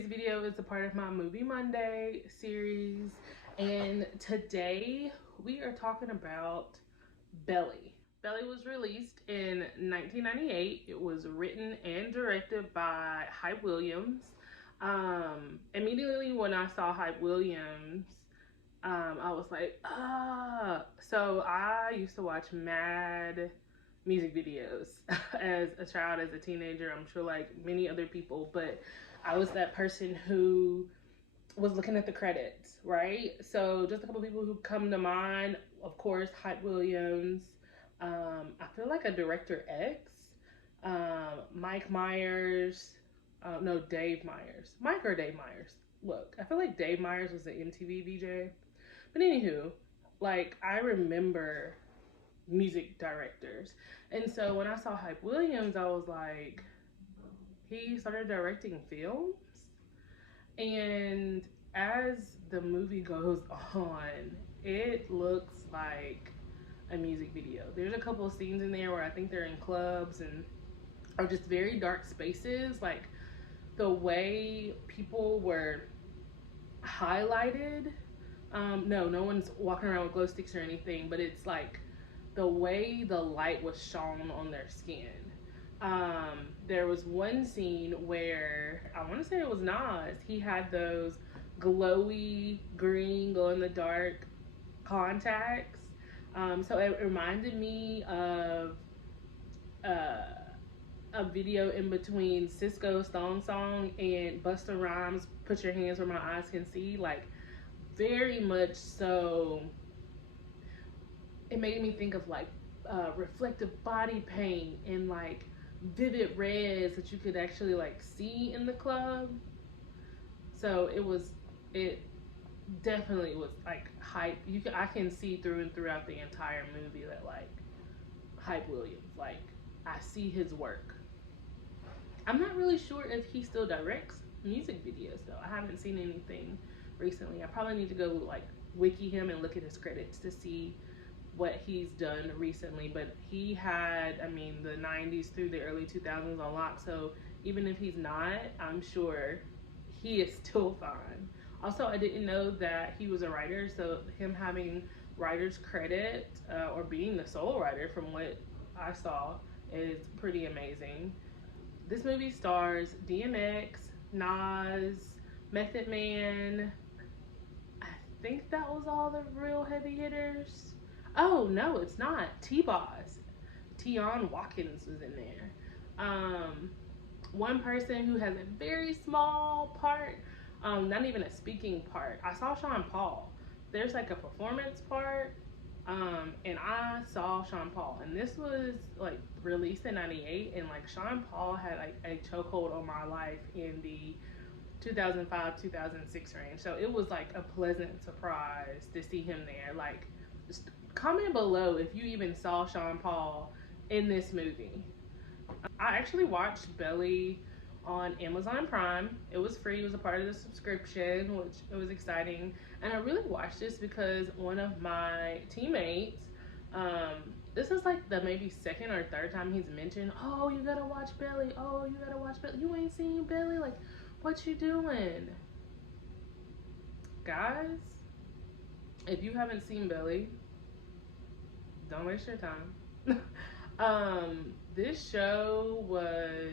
Today's video is a part of my Movie Monday series, and today we are talking about Belly. Belly was released in 1998. It was written and directed by Hype Williams. Immediately when I saw Hype Williams, I was like, ah. So I used to watch mad music videos as a child, as a teenager. I'm sure like many other people, but I was that person who was looking at the credits, right? So just a couple people who come to mind, of course, Hype Williams. I feel like a Director X, Mike Myers, no, Dave Myers. Mike or Dave Myers? Look, I feel like Dave Myers was an MTV VJ. But anywho, like I remember music directors. And so when I saw Hype Williams, I was like, he started directing films. And as the movie goes on, it looks like a music video. There's a couple of scenes in there where I think they're in clubs and are just very dark spaces. Like the way people were highlighted. No one's walking around with glow sticks or anything, but it's like the way the light was shone on their skin. There was one scene where I want to say it was Nas. He had those glowy green, glow in the dark contacts. So it reminded me of a video in between Cisco's Thong Song and Busta Rhymes' Put Your Hands Where My Eyes Can See. Like, very much so. It made me think of like reflective body paint and like vivid reds that you could actually like see in the club. So it definitely was like hype. I can see through and throughout the entire movie that like Hype Williams, like I see his work. I'm not really sure if he still directs music videos though. I haven't seen anything recently. I probably need to go like wiki him and look at his credits to see what he's done recently. But he had, I mean, the 90s through the early 2000s on lock. So even if he's not, I'm sure he is still fine. Also, I didn't know that he was a writer. So him having writer's credit or being the sole writer from what I saw is pretty amazing. This movie stars DMX, Nas, Method Man. I think that was all the real heavy hitters. Oh no, it's not. T-Boz. Tion Watkins was in there. One person who has a very small part, not even a speaking part. I saw Sean Paul. There's like a performance part, and I saw Sean Paul, and this was like released in '98, and like Sean Paul had like a chokehold on my life in the 2005-2006 range. So it was like a pleasant surprise to see him there. Like, comment below if you even saw Sean Paul in this movie. I actually watched Belly on Amazon Prime. It was free. It was a part of the subscription, which it was exciting. And I really watched this because one of my teammates, this is like the maybe second or third time he's mentioned, oh, you gotta watch Belly. Oh, you gotta watch Belly. You ain't seen Belly? Like, what you doing? Guys, if you haven't seen Belly, don't waste your time. This show was,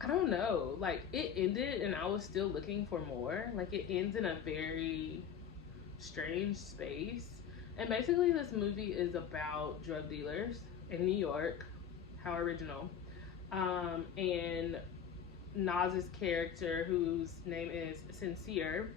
I don't know, like it ended and I was still looking for more. Like it ends in a very strange space. And basically this movie is about drug dealers in New York. How original. And Nas's character, whose name is Sincere,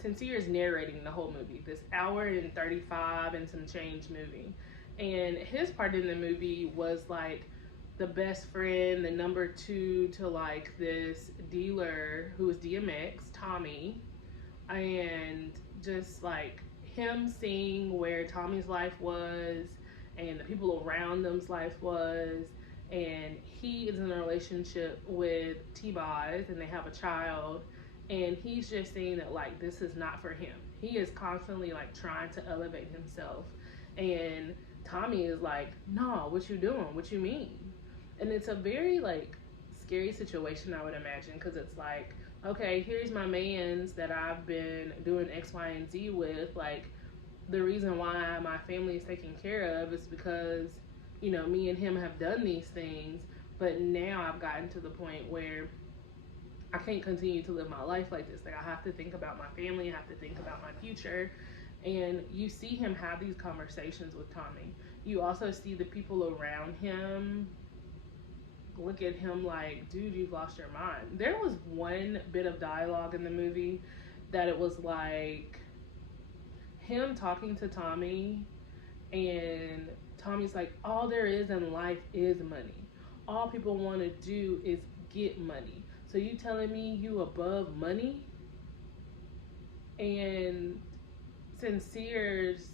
Sincere is narrating the whole movie, this hour and 35 and some change movie. And his part in the movie was like the best friend, the number two to like this dealer who was DMX, Tommy, and just like him seeing where Tommy's life was and the people around them's life was. And he is in a relationship with T-Boz and they have a child, and he's just saying that like this is not for him. He is constantly like trying to elevate himself, and Tommy is like, no, what you doing? What you mean? And it's a very like scary situation, I would imagine, because it's like, okay, here's my mans that I've been doing X, Y, and Z with. Like, the reason why my family is taken care of is because, you know, me and him have done these things. But now I've gotten to the point where I can't continue to live my life like this. Like, I have to think about my family, I have to think about my future. And you see him have these conversations with Tommy. You also see the people around him look at him like, dude, you've lost your mind. There was one bit of dialogue in the movie that it was like him talking to Tommy, and Tommy's like, all there is in life is money. All people want to do is get money. So you telling me you above money? And Sincere's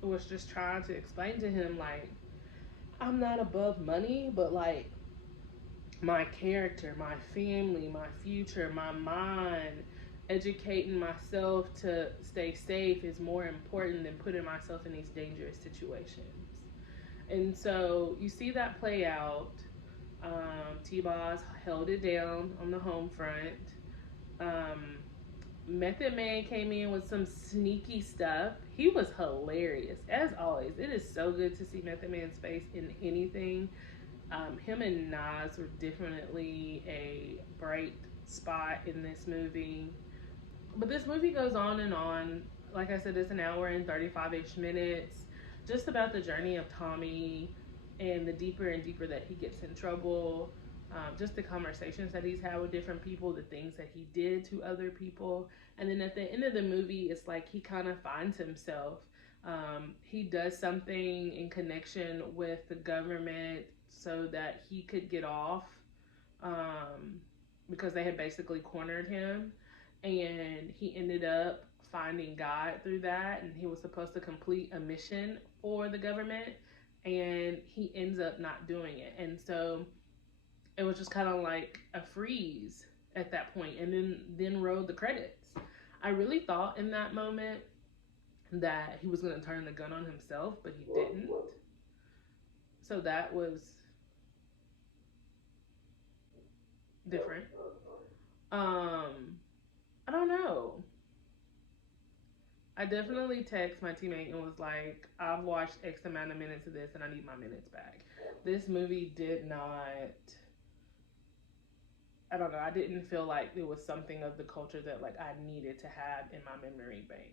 was just trying to explain to him, like, I'm not above money, but like my character, my family, my future, my mind, educating myself to stay safe is more important than putting myself in these dangerous situations. And so you see that play out. T-Boz held it down on the home front. Um, Method Man came in with some sneaky stuff. He was hilarious, as always. It is so good to see Method Man's face in anything. Him and Nas were definitely a bright spot in this movie. But this movie goes on and on. Like I said, it's an hour and 35-ish minutes. Just about the journey of Tommy and the deeper and deeper that he gets in trouble. Just the conversations that he's had with different people, the things that he did to other people. And then at the end of the movie, it's like he kind of finds himself. He does something in connection with the government so that he could get off, because they had basically cornered him. And he ended up finding God through that. And he was supposed to complete a mission for the government. And he ends up not doing it. And so it was just kind of like a freeze at that point, and then rolled the credits. I really thought in that moment that he was going to turn the gun on himself, but he didn't. So that was different. I don't know. I definitely text my teammate and was like, I've watched X amount of minutes of this and I need my minutes back. This movie did not, I don't know, I didn't feel like it was something of the culture that like I needed to have in my memory bank.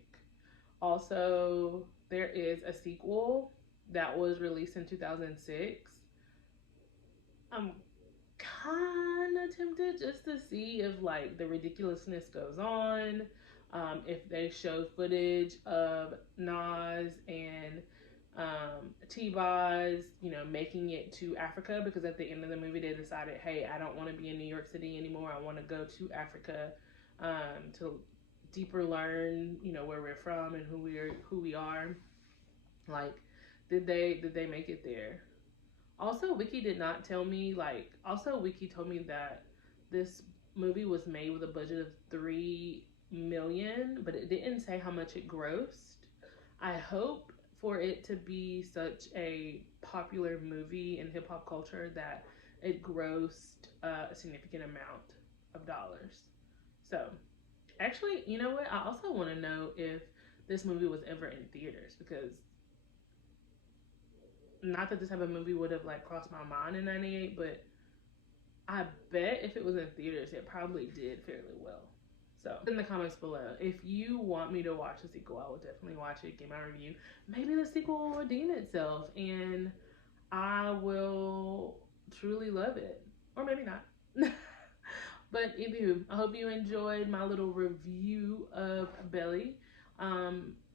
Also, there is a sequel that was released in 2006. I'm kind of tempted just to see if like the ridiculousness goes on. If they show footage of Nas and T-Boz, you know, making it to Africa, because at the end of the movie they decided, hey, I don't want to be in New York City anymore. I want to go to Africa to deeper learn, you know, where we're from and who we are. Like, did they make it there? Also, Wiki did not tell me, like, also Wiki told me that this movie was made with a budget of $3 million, but it didn't say how much it grossed. I hope for it to be such a popular movie in hip hop culture that it grossed a significant amount of dollars. So, actually, you know what? I also want to know if this movie was ever in theaters, because not that this type of movie would have like crossed my mind in 98, but I bet if it was in theaters, it probably did fairly well. So in the comments below, if you want me to watch the sequel, I will definitely watch it, get my review. Maybe the sequel will redeem itself and I will truly love it. Or maybe not. But anywho, I hope you enjoyed my little review of Belly.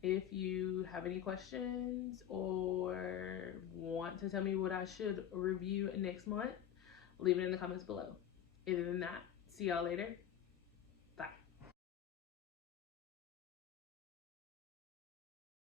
If you have any questions or want to tell me what I should review next month, leave it in the comments below. Other than that, see y'all later.